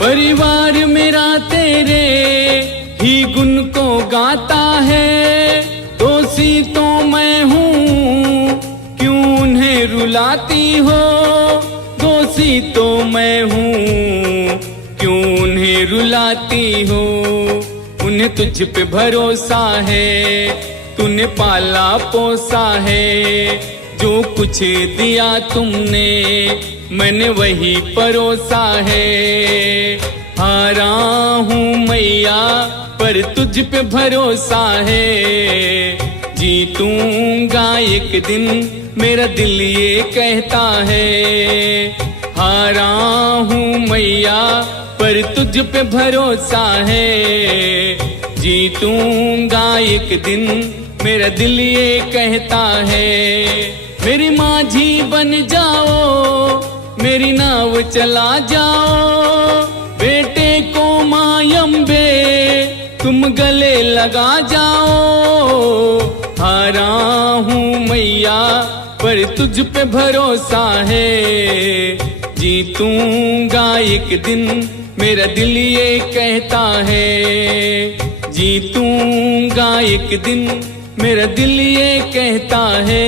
परिवार मेरा तेरे ही गुण को गाता है, दोषी तो मैं हूँ क्यों उन्हें रुलाती हो, दोषी तो मैं हूँ क्यों उन्हें रुलाती हो। उन्हें तुझ पे भरोसा है, तूने पाला पोसा है, जो कुछ दिया तुमने मैंने वही परोसा है। हारा हूँ मैया पर तुझ पे भरोसा है, जीतूंगा एक दिन मेरा दिल ये कहता है। हारा हूँ मैया पर तुझ पे भरोसा है, जीतूंगा एक दिन मेरा दिल ये कहता है। मेरी माझी बन जाओ, मेरी नाव चला जाओ, बेटे को माँ अम्बे तुम गले लगा जाओ। हारा हूँ मैया पर तुझ पे भरोसा है, जीतूंगा एक दिन मेरा दिल ये कहता है। जीतूंगा एक दिन मेरा दिल ये कहता है।